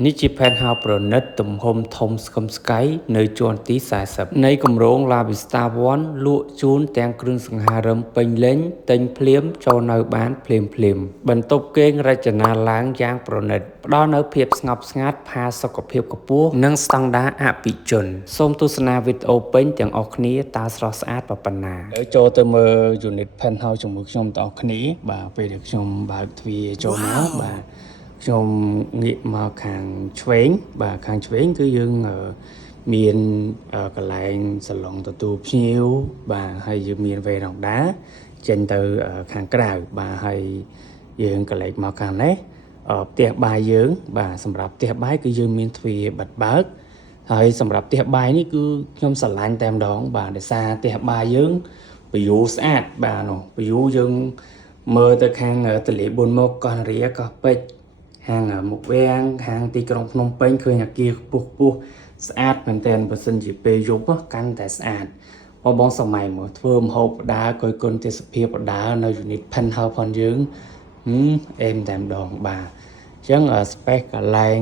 នេះជាផែនហៅប្រណិតទំហំធំស្កឹមស្កៃនៅជាន់ទី40នៃគម្រោង La Vista One លក់ជូនទាំងគ្រឿងសង្ហារិមពេញលេញទិញភ្លាមចូលនៅបានភ្លាមបន្ទប់គេងរចនាឡើងយ៉ាងប្រណិតផ្ដល់នូវភាពស្ងប់ស្ងាត់ផាសុកភាពខ្ពស់និងស្តង់ដារអភិជនសូមទស្សនាវីដេអូពេញទាំងអស់គ្នាតើស្រស់ស្អាតប៉ុណ្ណាចូលទៅមើល unit penthouse ជាមួយខ្ញុំទាំងអស់គ្នាបាទពេលដែលខ្ញុំបើកទ្វារចូលមកបាទខ្ញុំងាកមកខាងឆ្វេងបាទខាងឆ្វេងគឺយើងមានកន្លែងសាឡុងទទួលភ្ញៀវបាទហើយយើងមានវេរ៉ង់ដាចេញទៅខាងក្រៅបាទហើយយើងកន្លែងមកខាងនេះផ្ទះបាយយើងបាទសម្រាប់ផ្ទះបាយគឺយើងមានទ្វារបិទបើកហើយសម្រាប់ផ្ទះបាយនេះគឺខ្ញុំស្រឡាញ់តែម្ដងបាទដោយសារផ្ទះបាយយើង view ស្អាតបាទនោះ view យើងមើលទៅខាងទន្លេបួនមុខកោះនរាកោះពេជ្រហាងមុខវាំងខាងទីក្រុងភ្នំពេញឃើញអគារខ្ពស់ស្អាតមែនទែនបើសិនជាពេលយប់កាន់តែស្អាតបងសម័យមកធ្វើម្ហូបបដាគយគុណទេសភាពបដានៅ unit penthouse ផងយើងអេមតែម្ដងបាទអញ្ចឹង space កន្លែង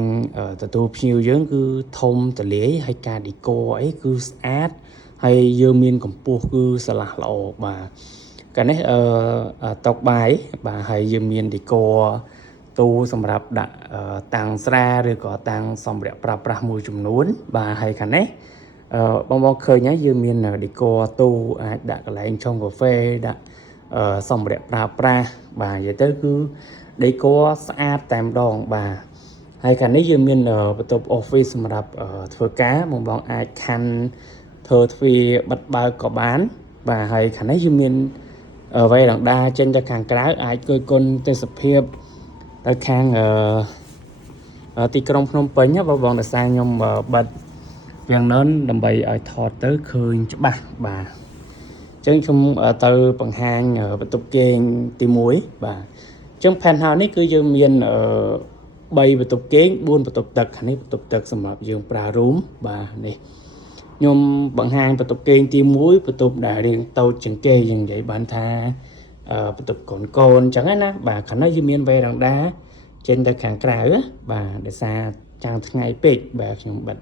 ទទួលភ្ញៀវយើងគឺធំទលាយហើយការ decor អីគឺស្អាតហើយយើងមានកម្ពស់គឺស្រឡះល្អបាទកាលនេះតុបាយបាទហើយយើងមាន decor ទូសម្រាប់ដាក់តាំងស្រាឬក៏តាំងសម្ភារៈប្រើប្រាស់មួយចំនួនបាទហើយខាងនេះបងឃើញហើយយើងមាន decor ទូអាចដាក់កន្លែងឆុងកាហ្វេដាក់សម្ភារៈប្រើប្រាស់បាទនិយាយទៅគឺ decor ស្អាតតែម្ដងបាទហើយខាងនេះយើងមានបន្ទប់ office សម្រាប់ធ្វើការបងអាចខាន់ធ្វើទ្វារបិទបើកក៏បានបាទហើយខាងនេះយើងមានវេរ៉ង់ដាចេញទៅខាងក្រៅអាចគយគន់ទេសភាពទៅខាងទីក្រុងភ្នំពេញបងដោយសារខ្ញុំបិទវាំងននដើម្បីឲ្យថតទៅឃើញច្បាស់បាទអញ្ចឹងខ្ញុំទៅបង្ហាញបន្ទប់គេងទី1បាទអញ្ចឹង penthouse នេះគឺយើងមាន3បន្ទប់គេង4បន្ទប់ទឹកខាងនេះបន្ទប់ទឹកសម្រាប់យើងប្រើ room បាទនេះខ្ញុំបង្ហាញបន្ទប់គេងទី1បន្ទប់ដែលរៀងតូចជាងគេយ៉ាងនិយាយបានថាបន្ទប់កូនអញ្ចឹងណាបាទខាងនេះយើងមានវេរ៉ង់ដាចេញទៅខាងក្រៅបាទដោយសារចាំងថ្ងៃពេកបាទខ្ញុំបិទ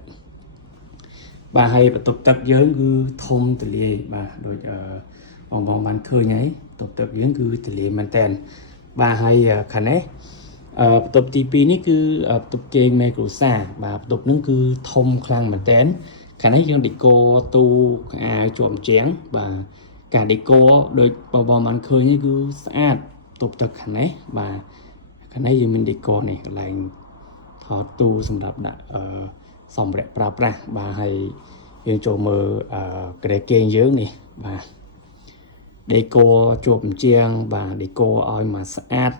បាទហើយបន្ទប់ទឹកយើងគឺធំទលាយបាទដូចបងបានឃើញហើយបន្ទប់ទឹកយើងគឺទលាយមែនតើបាទហើយខាងនេះបន្ទប់ទី2នេះគឺបន្ទប់គេងមេគ្រួសារបាទបន្ទប់ហ្នឹងគឺធំខ្លាំងមែនតើខាងនេះយើង decor ទូខោអាវជាប់ជាងបាទការ decor ដូចបងបានឃើញនេះគឺស្អាតបន្ទប់ទឹកខាងនេះបាទខាងនេះយើងមាន decor នេះកន្លែងថតទូសម្រាប់ដាក់សម្ភារៈប្រើប្រាស់បាទហើយយើងចូលមើលក្រែគេងយើងនេះបាទ decor ជាប់ជាងបាទ decor ឲ្យមកស្អាត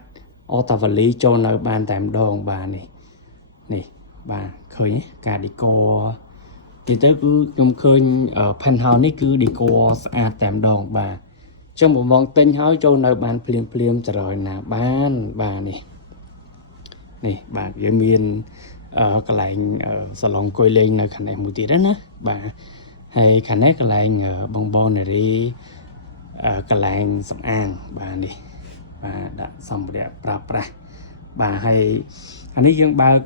អតាវលីចូលនៅបានតែម្ដងបាទនេះបាទឃើញការ decor និយាយទៅគឺខ្ញុំឃើញ penthouse នេះគឺ decor ស្អាតតែម្ដងបាទចឹងបងទិញហើយចូលនៅបានភ្លាមចរយណាបានបាទនេះបាទយើងមានកន្លែងសាឡុងអង្គុយលេងនៅខាងនេះមួយទៀតណាបាទហើយខាងនេះកន្លែងបងនារីកន្លែងសំអាងបាទនេះបាទដាក់សម្ភារៈប្រើប្រាស់បាទហើយអានេះយើងបើក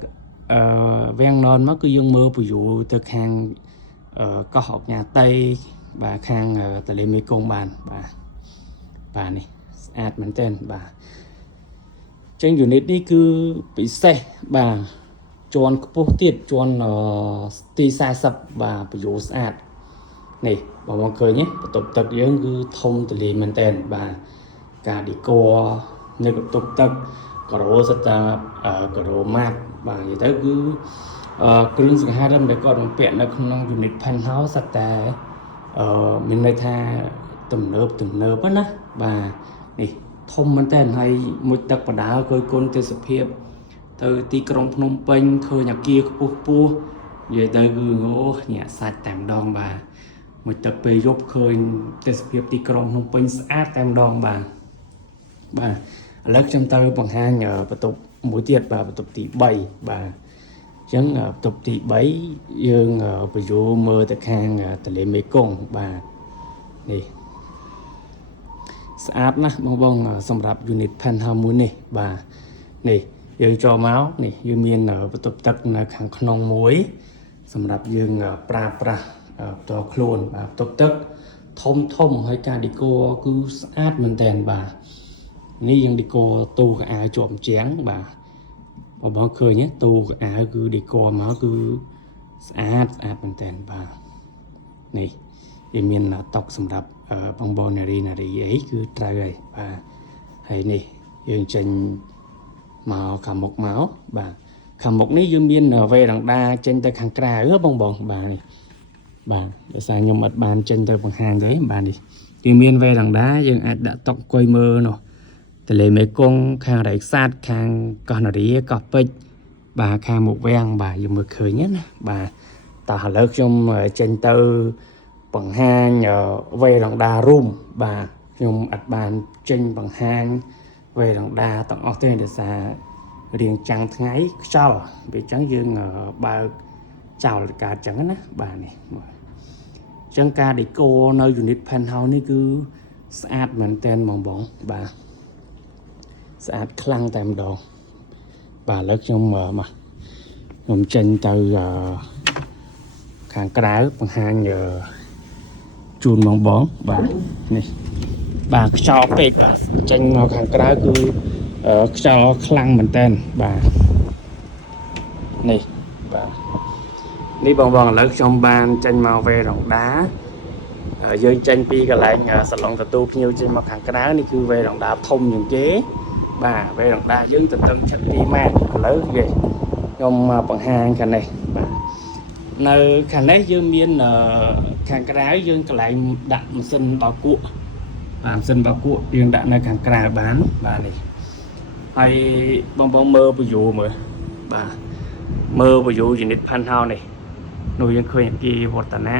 វាំងននមកគឺយើងមើលពយូទៅខាងកោះអុកញ៉ាតៃបាទខាងទន្លេមេគង្គបានបាទនេះស្អាតមែនទែនបាទចឹង unit នេះគឺពិសេសបាទជាន់ខ្ពស់ទៀតជាន់ទី40បាទពយូស្អាតនេះបងឃើញទេបន្ទប់ទឹកយើងគឺធំទលាយមែនទែនបាទការ decor នៅបន្ទប់ទឹកការ៉ូសិតតាការ៉ូម៉ាតបាទនិយាយទៅគឺគ្រឿងសង្ហារិមដែលគាត់បំពាក់នៅក្នុង unit penthouse សិតតែមានន័យថាទំនើបណាបាទនេះធំមែនតើហើយមួយទឹកបដាគយគុណទេសភាពទៅទីក្រុងភ្នំពេញឃើញអគារខ្ពស់និយាយទៅគឺញាក់សាច់តែម្ដងបាទមួយទឹកពេលយប់ឃើញទេសភាពទីក្រុងភ្នំពេញស្អាតតែម្ដងបាទឥឡូវខ្ញុំទៅបង្ហាញបន្ទប់មួយទៀតបាទបន្ទប់ទី3បាទអញ្ចឹងបន្ទប់ទី3យើងបញ្យូមើលទៅខាងទន្លេមេគង្គបាទនេះស្អាតណាស់បងសម្រាប់ unit penthouse មួយនេះបាទនេះ យើងចូលមកនេះយើងមានបន្ទប់ទឹកនៅខាងក្នុងមួយសម្រាប់យើងប្រើប្រាស់ផ្ទាល់ខ្លួនបាទបន្ទប់ទឹកធំហើយការឌីកូគឺស្អាតមែនតើបាទនេះយើងឌីកូទូកៅអៅជាប់ជាងបាទបងឃើញទូកៅអៅគឺឌីកូមកគឺស្អាតមែនតើបាទនេះវាមានតុសម្រាប់បងប្អូននារីអីគឺត្រូវហើយបាទហើយនេះយើងចេញមកខាងមុខមកបាទខាងមុខនេះយើងមានវេរណ្ដាចេញទៅខាងក្រៅបងបាទនេះបាទដោយសារខ្ញុំអត់បានចេញទៅបង្ហាញទេបាទនេះគឺមានវេរណ្ដាយើងអាចដាក់តុអង្គុយមើលនោះទន្លេមេគង្គខាងរែកសាទខាងកោះនរាកោះពេជ្របាទខាងមុខវាំងបាទយើងមើលឃើញណាបាទតោះឥឡូវខ្ញុំចេញទៅបង្ហាញវេរណ្ដារូមបាទខ្ញុំអត់បានចេញបង្ហាញវេរណ្ដាទាំងអស់ទេដោយសាររៀងចាំងថ្ងៃខ្យល់វាអញ្ចឹងយើងបើកចោលកើតអញ្ចឹងណាបាទនេះអញ្ចឹងការដេកូនៅ unit penthouse នេះគឺស្អាតមែនទែនបងបាទស្អាតខ្លាំងតែម្ដងបាទឥឡូវខ្ញុំចេញទៅខាងក្រៅបង្ហាញជូនបងបាទនេះបាទខ្យល់ពេកបាទចេញមកខាងក្រៅគឺខ្យល់ខ្លាំងមែនតើបាទនេះបាទនេះបងឥឡូវខ្ញុំបានចេញមកវេរណ្ដាយើងចេញពីកន្លែងសាឡុងទទួលភ្ញៀវចេញមកខាងក្រៅនេះគឺវេរណ្ដាធំជាងគេបាទវេរណ្ដាយើងទទឹង7 ម៉ែត្រឥឡូវខ្ញុំបង្ហាញខាងនេះបាទនៅខាងនេះយើងមានខាងក្រៅយើងកន្លែងដាក់ម៉ាស៊ីនបោកគក់បាទម៉ាស៊ីនបោកគក់យើងដាក់នៅខាងក្រៅបានបាទនេះហើយបងមើលវីដេអូមើលបាទមើលវីដេអូ unit penthouse នេះនោះយើងឃើញអគារវឌ្ឍនៈ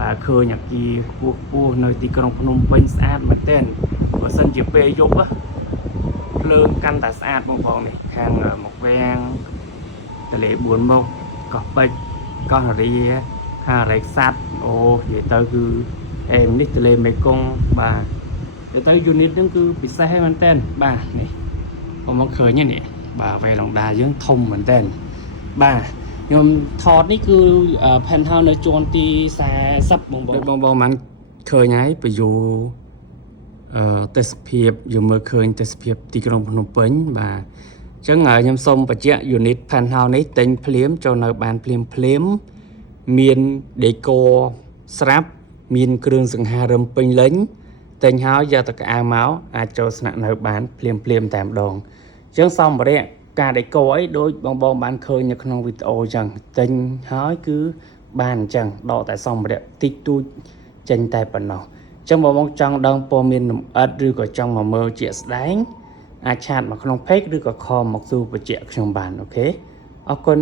បាទឃើញអគារខ្ពស់នៅទីក្រុងភ្នំពេញស្អាតមែនទែនបើសិនជាពេលយប់ភ្លើងកាន់តែស្អាតបងនេះខាងមុខវាំងទន្លេ4មុខកោះពេជ្រកោះនរាខាងរែកសាទអូនិយាយទៅគឺនេះទន្លេមេគង្គបាទនិយាយទៅ unit ហ្នឹងគឺពិសេសមែនទែនបាទនេះបងឃើញនេះបាទវេរណ្ដាយើងធំមែនទែនបាទខ្ញុំថតនេះគឺ penthouse នៅជាន់ទី40បងបានឃើញហើយបញ្យោទេសភាពយើងមើលឃើញទេសភាពទីក្រុងភ្នំពេញបាទអញ្ចឹងខ្ញុំសូមបញ្ជាក់ unit penthouse នេះទិញភ្លាមចូលនៅបានភ្លាមមាន decor ស្រាប់មានគ្រឿងសង្ហារឹមពេញលេញទិញហើយយកទៅកៅអៅមកអាចចូលស្នាក់នៅបានភ្លាមតែម្ដងអញ្ចឹងសម្ភារៈការដេកូអីដូចបងបានឃើញនៅក្នុងវីដេអូអញ្ចឹងទិញហើយគឺបានអញ្ចឹងដកតែសម្ភារៈតិចតួចចេញតែប៉ុណ្ណោះអញ្ចឹងបងចង់ដឹងព័ត៌មានលម្អិតឬក៏ចង់មកមើលជាក់ស្ដែងអាចឆាតមកក្នុង page ឬក៏ call មកសួរបញ្ជាក់ខ្ញុំបានអូខេអរគុណ